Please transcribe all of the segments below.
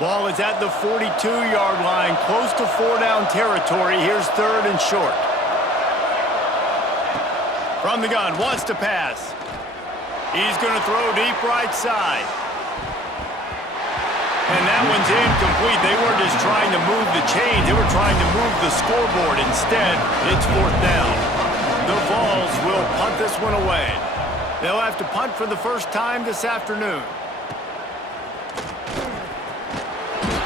Ball is at the 42-yard line, close to 4-down territory. Here's 3rd and short. From the gun, wants to pass. He's going to throw deep right side. And that one's incomplete. They weren't just trying to move the chains. They were trying to move the scoreboard. Instead, it's 4th down. The Vols will punt this one away. They'll have to punt for the first time this afternoon.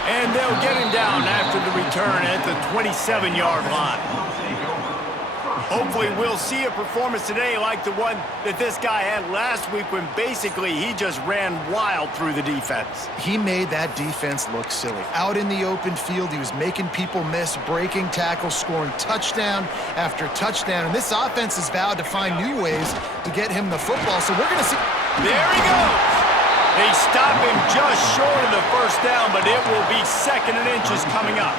And they'll get him down after the return at the 27-yard line. Hopefully we'll see a performance today like the one that this guy had last week when basically he just ran wild through the defense. He made that defense look silly. Out in the open field, he was making people miss, breaking tackles, scoring touchdown after touchdown. And this offense has vowed to find new ways to get him the football. So we're going to see... There he goes! They stop him just short of the first down, but it will be 2nd and inches coming up.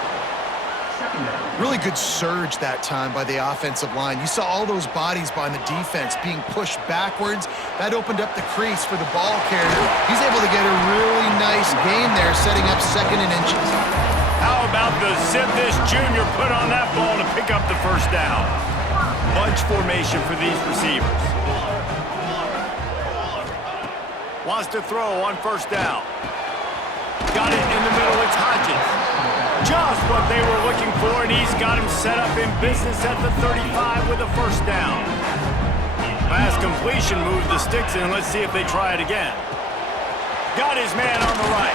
Really good surge that time by the offensive line. You saw all those bodies by the defense being pushed backwards. That opened up the crease for the ball carrier. He's able to get a really nice gain there, setting up 2nd and inches. How about the zip this junior put on that ball to pick up the first down? Bunch formation for these receivers. Wants to throw on 1st down. Got it in the middle, it's Hodges. Just what they were looking for, and he's got him set up in business at the 35 with a 1st down. Pass completion, move the sticks in. Let's see if they try it again. Got his man on the right.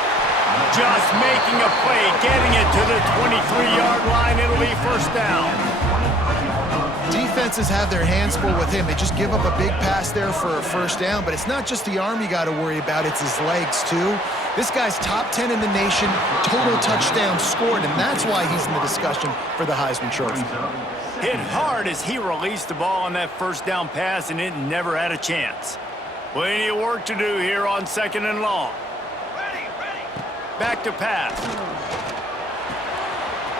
Just making a play, getting it to the 23-yard line. It'll be 1st down. Defenses have their hands full with him. They just give up a big pass there for a 1st down, but it's not just the arm you got to worry about, it's his legs too. This guy's top 10 in the nation, total touchdowns scored, and that's why he's in the discussion for the Heisman Trophy. Hit hard as he released the ball on that 1st down pass, and it never had a chance. Plenty of work to do here on 2nd and long. Back to pass.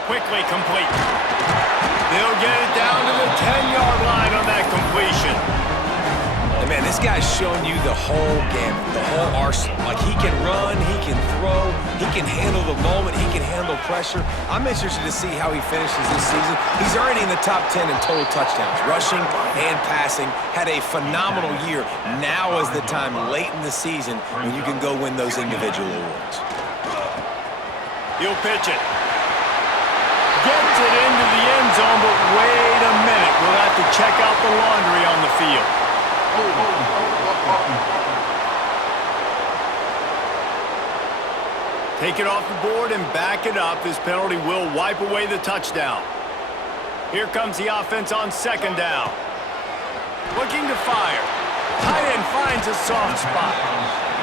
Quickly complete. They'll get it down to the 10-yard line on that completion. And man, this guy's showing you the whole gamut, the whole arsenal. Like, he can run, he can throw, he can handle the moment, he can handle pressure. I'm interested to see how he finishes this season. He's already in the top 10 in total touchdowns, rushing and passing. Had a phenomenal year. Now is the time late in the season when you can go win those individual awards. He'll pitch it. Gets it into the end zone, but wait a minute. We'll have to check out the laundry on the field. Take it off the board and back it up. This penalty will wipe away the touchdown. Here comes the offense on 2nd down. Looking to fire. Tight end finds a soft spot.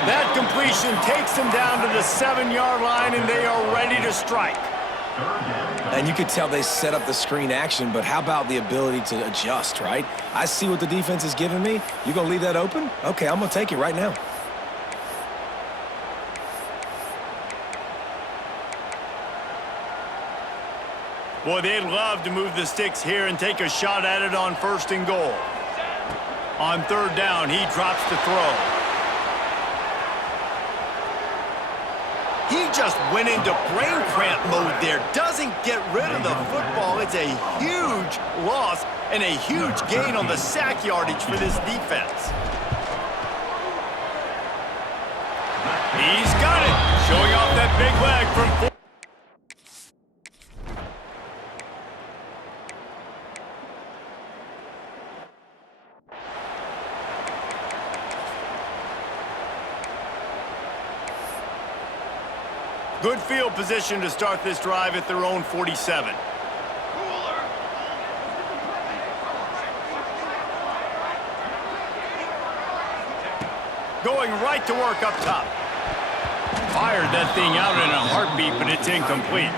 That completion takes them down to the 7-yard line, and they are ready to strike. And you could tell they set up the screen action, but how about the ability to adjust, right? I see what the defense is giving me. You gonna leave that open? Okay, I'm gonna take it right now. Boy, they'd love to move the sticks here and take a shot at it on 1st and goal. On 3rd down, he drops to throw. He just went into brain cramp mode there. Doesn't get rid of the football. It's a huge loss and a huge gain on the sack yardage for this defense. He's got it. Showing off that big leg from 4. Good field position to start this drive at their own 47. Going right to work up top. Fired that thing out in a heartbeat, but it's incomplete.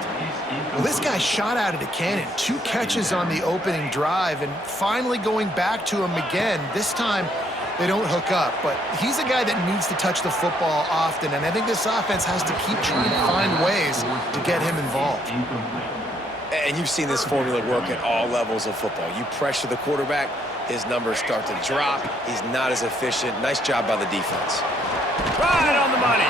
Well, this guy shot out of the cannon. 2 catches on the opening drive, and finally going back to him again. This time, they don't hook up, but he's a guy that needs to touch the football often, and I think this offense has to keep trying to find ways to get him involved. And you've seen this formula work at all levels of football. You pressure the quarterback, his numbers start to drop. He's not as efficient. Nice job by the defense. Right on the money.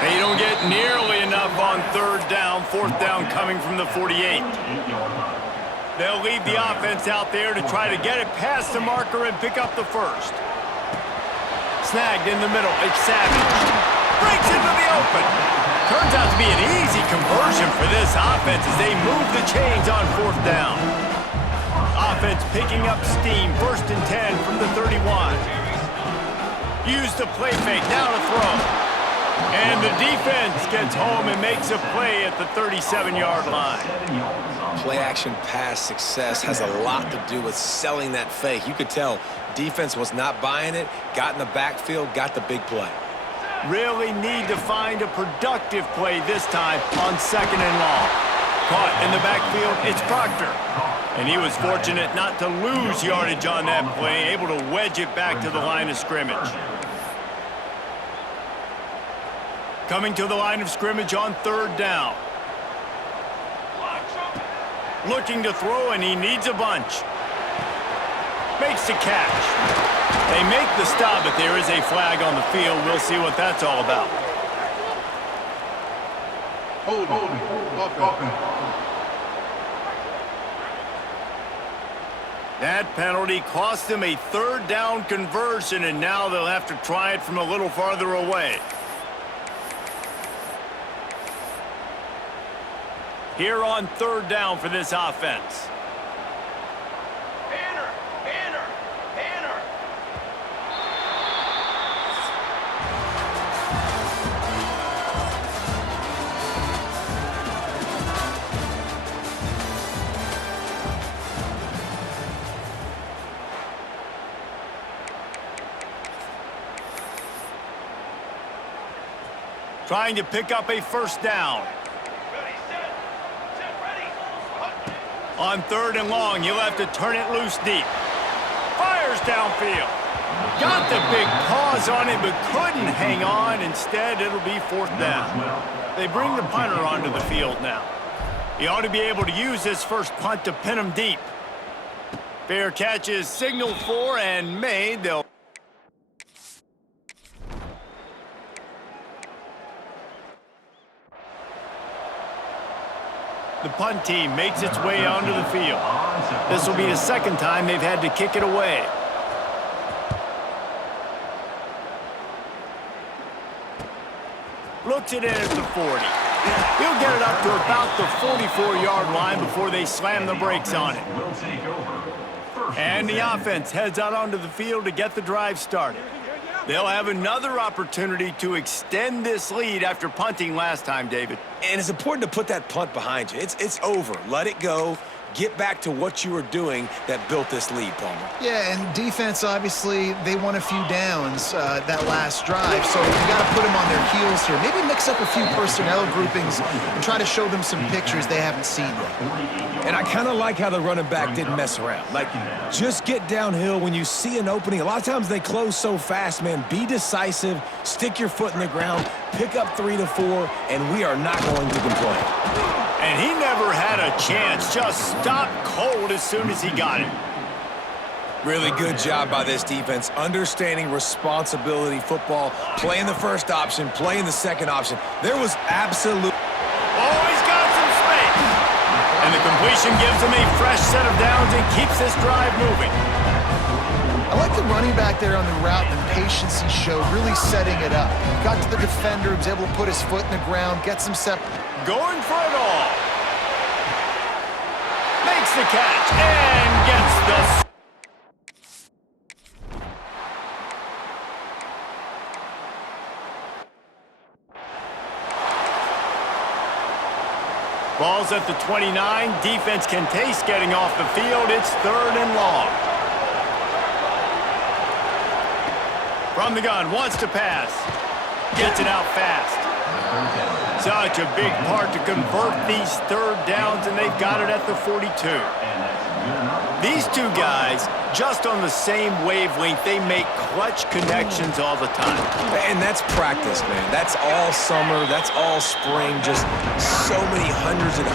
They don't get nearly enough on third down, fourth down coming from the 48. They'll leave the offense out there to try to get it past the marker and pick up the first. Snagged in the middle, it's Savage. Breaks into the open. Turns out to be an easy conversion for this offense as they move the chains on fourth down. Offense picking up steam, 1st and 10 from the 31. Use the play fake, now to throw. And the defense gets home and makes a play at the 37-yard line. Play-action pass success has a lot to do with selling that fake. You could tell defense was not buying it, got in the backfield, got the big play. Really need to find a productive play this time on 2nd and long. Caught in the backfield, it's Proctor. And he was fortunate not to lose yardage on that play, able to wedge it back to the line of scrimmage. Coming to the line of scrimmage on 3rd down. Looking to throw, and he needs a bunch. Makes the catch. They make the stop, but there is a flag on the field. We'll see what that's all about. That penalty cost them a 3rd down conversion, and now they'll have to try it from a little farther away. Here on 3rd down for this offense. Trying to pick up a 1st down. On 3rd and long, you'll have to turn it loose deep. Fires downfield. Got the big pause on it, but couldn't hang on. Instead, it'll be 4th down. They bring the punter onto the field now. He ought to be able to use this first punt to pin him deep. Fair catch is signaled for and made. They'll The punt team makes its way onto the field. This will be the 2nd time they've had to kick it away. Looks it in at the 40. He'll get it up to about the 44-yard line before they slam the brakes on it. And the offense heads out onto the field to get the drive started. They'll have another opportunity to extend this lead after punting last time, David. And it's important to put that punt behind you. It's over. Let it go. Get back to what you were doing that built this lead, Palmer. Yeah, and defense, obviously, they won a few downs that last drive, so you got to put them on their heels here. Maybe mix up a few personnel groupings and try to show them some pictures they haven't seen yet. And I kind of like how the running back didn't mess around. Like, just get downhill when you see an opening. A lot of times they close so fast, man. Be decisive, stick your foot in the ground, pick up 3 to 4, and we are not going to complain. And he never had a chance, just stopped cold as soon as he got it. Really good job by this defense, understanding responsibility football, playing the first option, playing the second option. There was absolute... Oh, he's got some space. And the completion gives him a fresh set of downs and keeps this drive moving. I like the running back there on the route and the patience he showed, really setting it up. Got to the defender, was able to put his foot in the ground, get some going for it all. Makes the catch and gets the... Ball's at the 29. Defense can taste getting off the field. It's 3rd and long. From the gun, wants to pass. Gets it out fast. Such a big part to convert these 3rd downs, and they've got it at the 42. These two guys, just on the same wavelength, they make clutch connections all the time. And that's practice, man. That's all summer. That's all spring. Just so many hundreds and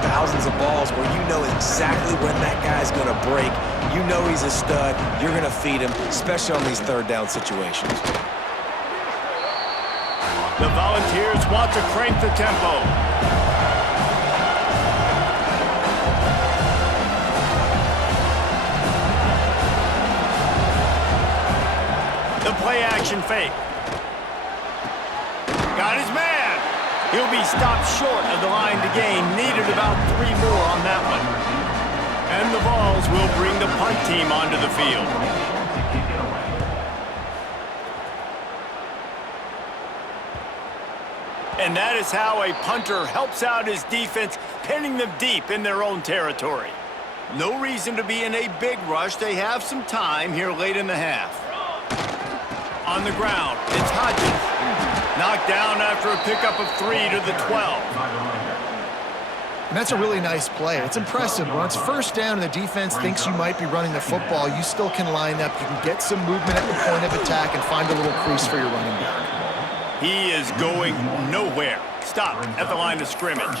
thousands of balls where you know exactly when that guy's going to break. You know he's a stud. You're going to feed him, especially on these 3rd down situations. The Volunteers want to crank the tempo. The play action fake. Got his man. He'll be stopped short of the line to gain. Needed about 3 more on that one. And the Vols will bring the punt team onto the field. And that is how a punter helps out his defense, pinning them deep in their own territory. No reason to be in a big rush. They have some time here late in the half. On the ground, it's Hodges. Knocked down after a pickup of 3 to the 12. And that's a really nice play. It's impressive. When it's first down and the defense thinks you might be running the football, you still can line up. You can get some movement at the point of attack and find a little crease for your running back. He is going nowhere. Stop at the line of scrimmage.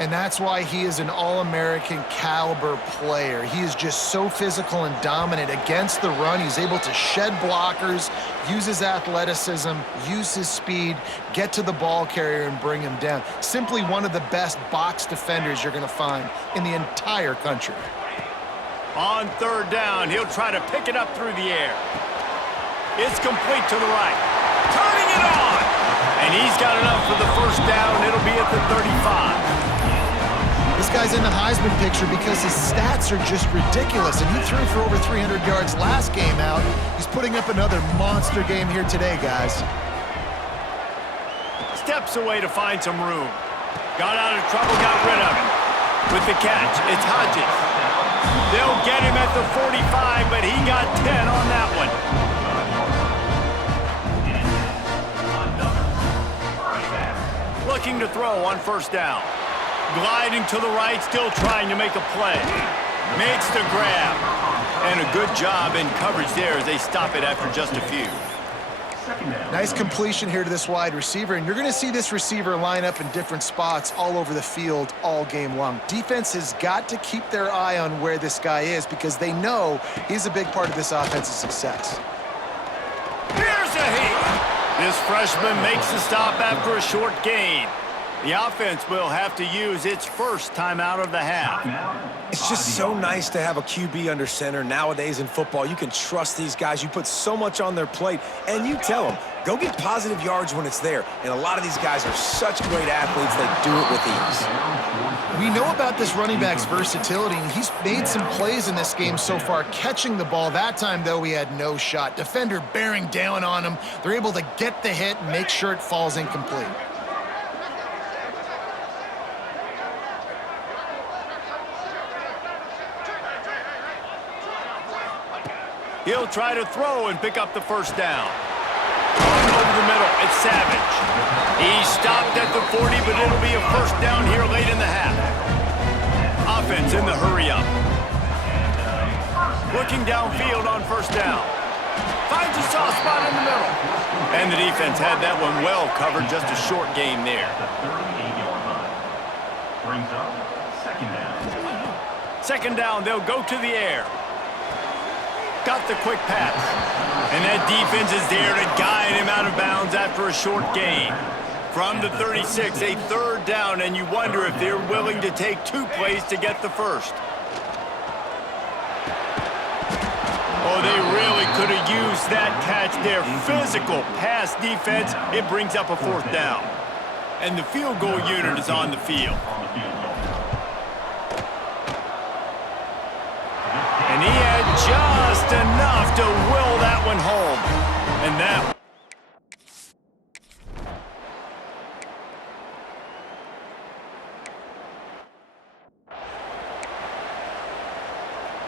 And that's why he is an All-American caliber player. He is just so physical and dominant against the run. He's able to shed blockers, use his athleticism, use his speed, get to the ball carrier and bring him down. Simply one of the best box defenders you're going to find in the entire country. On third down, he'll try to pick it up through the air. It's complete to the right. Turning it on! And he's got enough for the first down. It'll be at the 35. This guy's in the Heisman picture because his stats are just ridiculous, and he threw for over 300 yards last game out. He's putting up another monster game here today, guys. Steps away to find some room. Got out of trouble, got rid of it. With the catch, it's Hodges. They'll get him at the 45, but he got 10 on that one. Looking to throw on first down. Gliding to the right, still trying to make a play. Makes the grab. And a good job in coverage there as they stop it after just a few. Nice completion here to this wide receiver, and you're going to see this receiver line up in different spots all over the field all game long. Defense has got to keep their eye on where this guy is because they know he's a big part of this offense's success. Here's a hit. This freshman makes the stop after a short gain. The offense will have to use its first timeout of the half. It's just so nice to have a QB under center. Nowadays in football, you can trust these guys. You put so much on their plate, and you tell them, go get positive yards when it's there. And a lot of these guys are such great athletes, they do it with ease. We know about this running back's versatility, and he's made some plays in this game so far, catching the ball. That time, though, he had no shot. Defender bearing down on him. They're able to get the hit and make sure it falls incomplete. He'll try to throw and pick up the first down. Over the middle, it's Savage. He stopped at the 40, but it'll be a first down here late in the half. Offense in the hurry-up. Looking downfield on first down. Finds a soft spot in the middle. And the defense had that one well covered, just a short game there. Brings up second down. Second down, they'll go to the air. Got the quick pass. And that defense is there to guide him out of bounds after a short gain. From the 36, a third down, and you wonder if they're willing to take 2 plays to get the first. Oh, they really could have used that catch there. Physical pass defense, it brings up a fourth down. And the field goal unit is on the field. And he had just enough to will that one home. And that...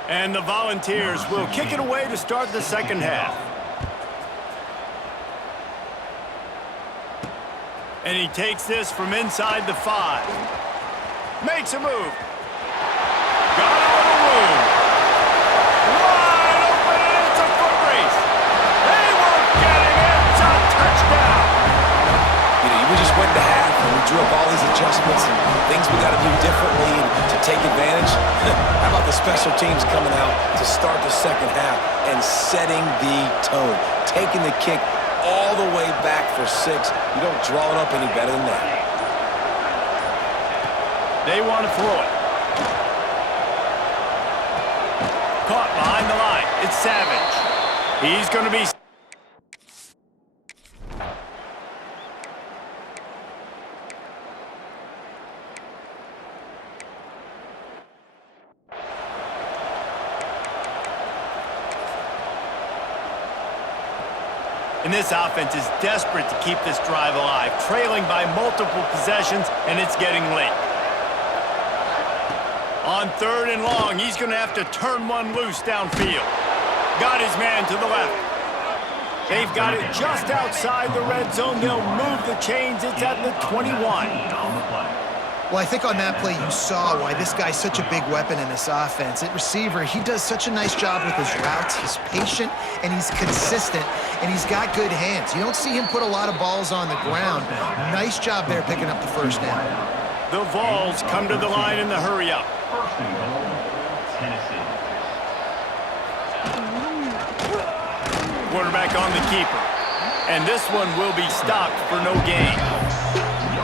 And the Volunteers will kick it away to start the second half. And he takes this from inside the 5. Makes a move. Got a little room. Wide open, and it's a foot race. They won't get him. It's a touchdown. You know, we just went to half and we drew up all these adjustments and things we got to do differently and to take advantage. How about the special teams coming out to start the second half and setting the tone, taking the kick all the way back for 6. You don't draw it up any better than that. They want to throw it. Caught behind the line. It's Savage. He's going to be... And this offense is desperate to keep this drive alive, trailing by multiple possessions, and it's getting late. On 3rd and long, he's going to have to turn one loose downfield. Got his man to the left. They've got it just outside the red zone. They'll move the chains. It's at the 21. Well, I think on that play you saw why this guy's such a big weapon in this offense. At receiver, he does such a nice job with his routes. He's patient, and he's consistent, and he's got good hands. You don't see him put a lot of balls on the ground. Nice job there picking up the first down. The Vols come to the line in the hurry-up. First and goal, Tennessee. Quarterback on the keeper. And this one will be stopped for no gain.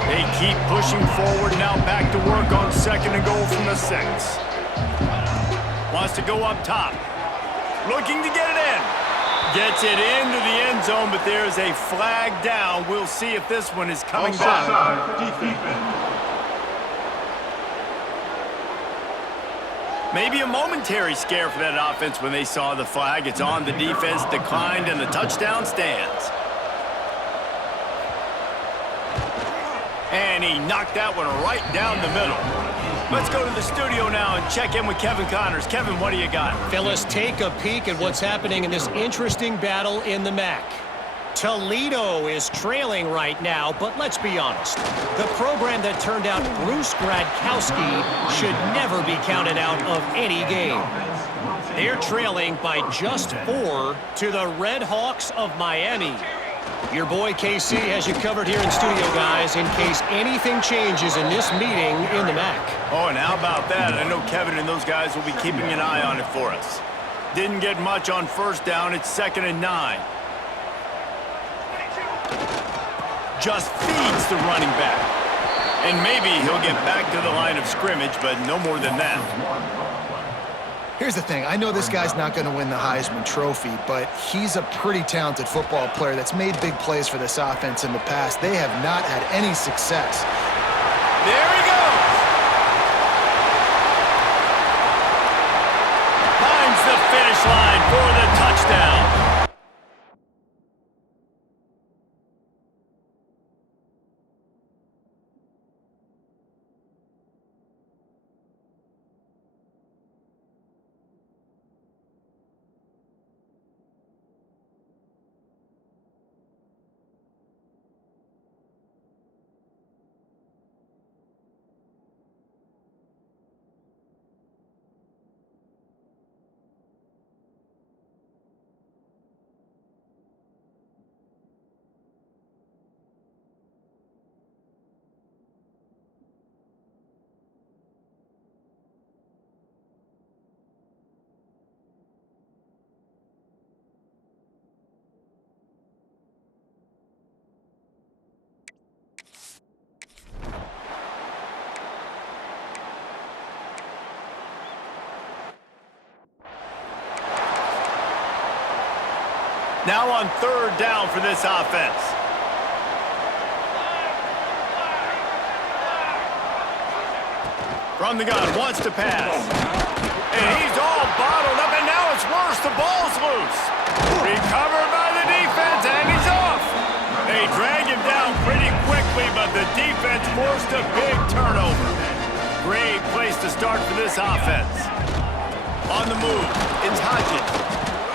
They keep pushing forward, now back to work on 2nd and goal from the 6. Wants to go up top. Looking to get it in. Gets it into the end zone, but there's a flag down. We'll see if this one is coming back. Maybe a momentary scare for that offense when they saw the flag. It's on, the defense declined, and the touchdown stands. And he knocked that one right down the middle. Let's go to the studio now and check in with Kevin Connors. Kevin, what do you got? Fellas, take a peek at what's happening in this interesting battle in the MAC. Toledo is trailing right now, but let's be honest. The program that turned out Bruce Gradkowski should never be counted out of any game. They're trailing by just 4 to the Red Hawks of Miami. Your boy KC has you covered here in studio, guys, in case anything changes in this meeting in the MAC. Oh, and how about that? I know Kevin and those guys will be keeping an eye on it for us. Didn't get much on 1st down. It's 2nd and 9. Just feeds the running back. And maybe he'll get back to the line of scrimmage, but no more than that. Here's the thing. I know this guy's not going to win the Heisman Trophy, but he's a pretty talented football player that's made big plays for this offense in the past. They have not had any success. There he goes! Finds the finish line for the touchdown. Now on 3rd down for this offense. From the gun, wants to pass. And he's all bottled up, and now it's worse. The ball's loose. Recovered by the defense, and he's off. They drag him down pretty quickly, but the defense forced a big turnover. Great place to start for this offense. On the move, it's Hodges.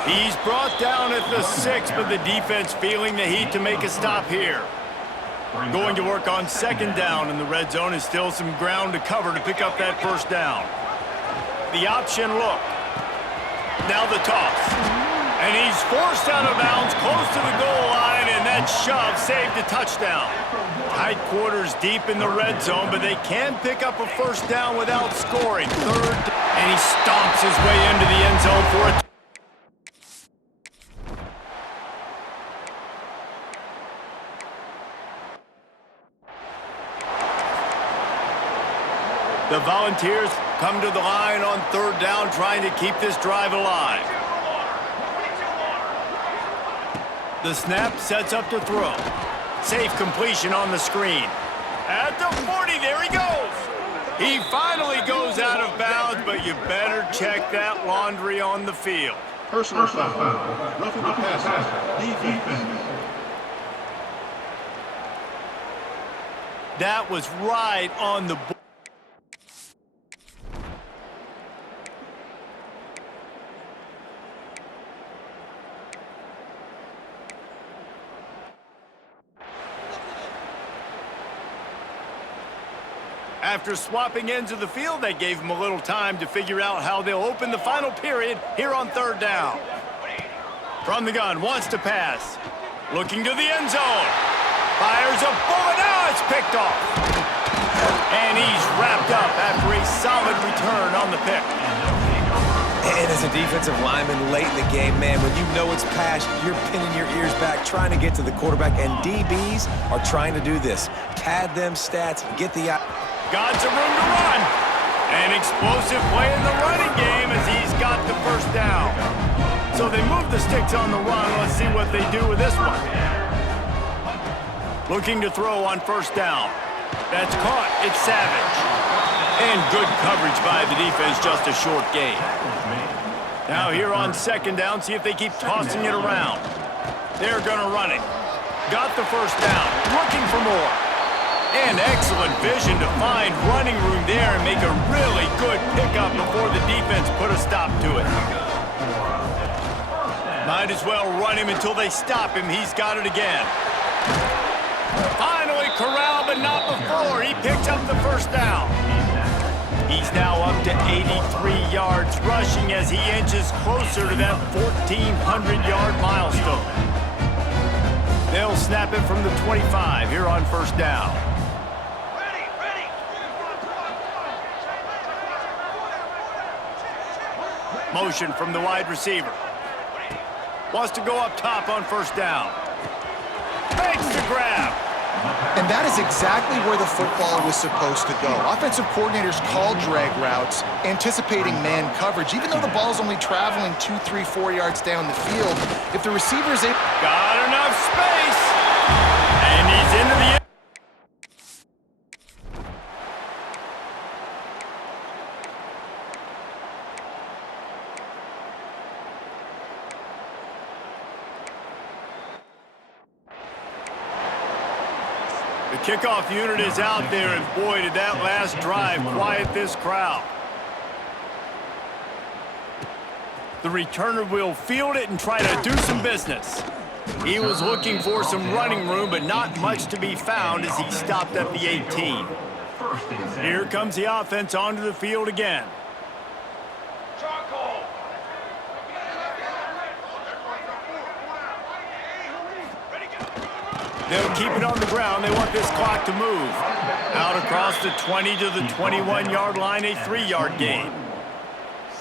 He's brought down at the 6, but the defense feeling the heat to make a stop here. Going to work on 2nd down, and the red zone is still some ground to cover to pick up that 1st down. The option look. Now the toss. And he's forced out of bounds close to the goal line, and that shove saved a touchdown. Tight quarters deep in the red zone, but they can pick up a 1st down without scoring. 3rd, and he stomps his way into the end zone for a The Volunteers come to the line on third down, trying to keep this drive alive. The snap sets up to throw. Safe completion on the screen. At the 40, there he goes. He finally goes out of bounds, but you better check that laundry on the field. Personal foul. Roughing the passer. Defense. That was right on the board. After swapping ends of the field, they gave him a little time to figure out how they'll open the final period here on third down. From the gun, wants to pass. Looking to the end zone. Fires a bullet. Now it's picked off. And he's wrapped up after a solid return on the pick. And as a defensive lineman late in the game, man, when you know it's pass, you're pinning your ears back, trying to get to the quarterback. And DBs are trying to do this. Pad them stats, get the... Got some room to run. An explosive play in the running game as he's got the first down. So they move the sticks on the run. Let's see what they do with this one. Looking to throw on first down. That's caught. It's Savage. And good coverage by the defense, just a short gain. Now here on second down, see if they keep tossing it around. They're going to run it. Got the first down. Looking for more. And excellent vision to find running room there and make a really good pickup before the defense put a stop to it. Might as well run him until they stop him. He's got it again. Finally corralled, but not before. He picks up the first down. He's now up to 83 yards rushing as he inches closer to that 1,400-yard milestone. They'll snap it from the 25 here on first down. Motion from the wide receiver. Wants to go up top on first down. Makes the grab. And that is exactly where the football was supposed to go. Offensive coordinators call drag routes, anticipating man coverage. Even though the ball's only traveling 2, 3, 4 yards down the field, if the receiver's in... Got enough space. And he's into the end. The kickoff unit is out there, and boy, did that last drive quiet this crowd. The returner will field it and try to do some business. He was looking for some running room, but not much to be found as he stopped at the 18. Here comes the offense onto the field again. They'll keep it on the ground. They want this clock to move. Out across the 20 to the 21-yard line, a 3-yard gain.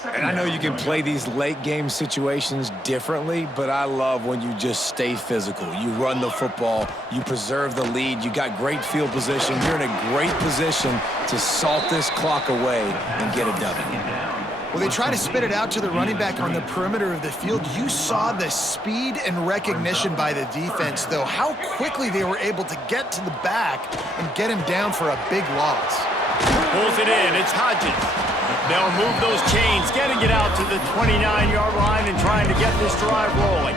And I know you can play these late game situations differently, but I love when you just stay physical. You run the football, you preserve the lead, you got great field position. You're in a great position to salt this clock away and get a W. Well, they try to spit it out to the running back on the perimeter of the field. You saw the speed and recognition by the defense, though, how quickly they were able to get to the back and get him down for a big loss. Pulls it in. It's Hodges. They'll move those chains, getting it out to the 29-yard line and trying to get this drive rolling.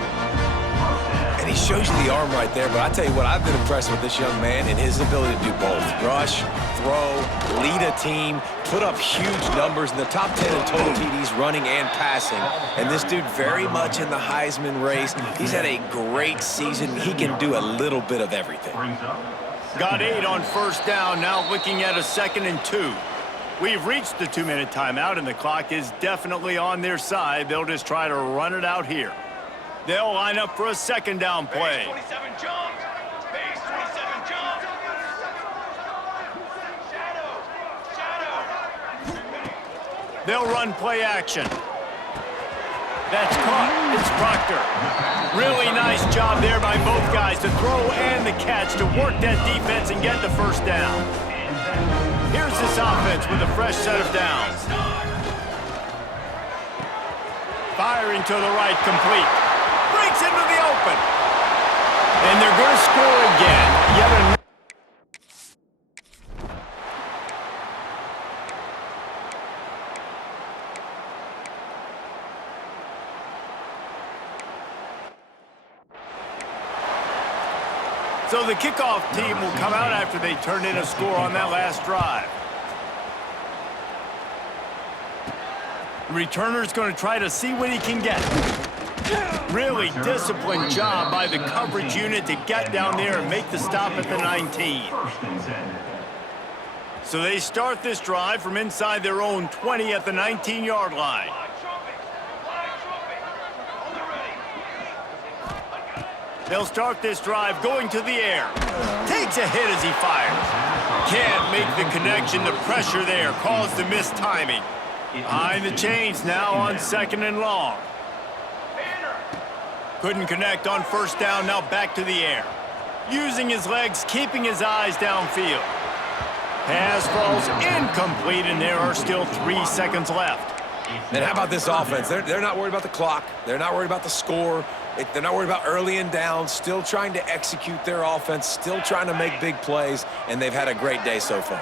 And he shows you the arm right there, but I tell you what, I've been impressed with this young man and his ability to do both. Rush, throw, lead a team, put up huge numbers in the top 10 in total TDs running and passing. And this dude very much in the Heisman race. He's had a great season. He can do a little bit of everything. Got 8 on first down, now looking at a 2nd and 2. We've reached the 2-minute timeout, and the clock is definitely on their side. They'll just try to run it out here. They'll line up for a 2nd down play. Base 27 jump. Base 27 jump. Shadow. They'll run play action. That's caught. It's Proctor. Really nice job there by both guys to throw and the catch to work that defense and get the first down. Here's this offense with a fresh set of downs. Firing to the right, complete. Breaks into the open. And they're going to score again. Yet another. So the kickoff team will come out after they turn in a score on that last drive. The returner's going to try to see what he can get. Really disciplined job by the coverage unit to get down there and make the stop at the 19. First and 10. So they start this drive from inside their own 20 at the 19-yard line. They'll start this drive going to the air. Takes a hit as he fires. Can't make the connection. The pressure there caused the missed timing. Behind the chains now on 2nd and long. Couldn't connect on first down, now back to the air. Using his legs, keeping his eyes downfield. Pass falls incomplete, and there are still 3 seconds left. And how about this offense? They're not worried about the clock. They're not worried about the score. They're not worried about early and down. Still trying to execute their offense. Still trying to make big plays. And they've had a great day so far.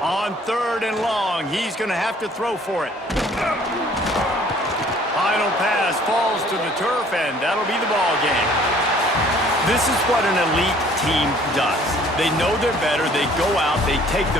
On 3rd and long, he's going to have to throw for it. Final pass falls to the turf, and that'll be the ball game. This is what an elite team does. They know they're better. They go out. They take the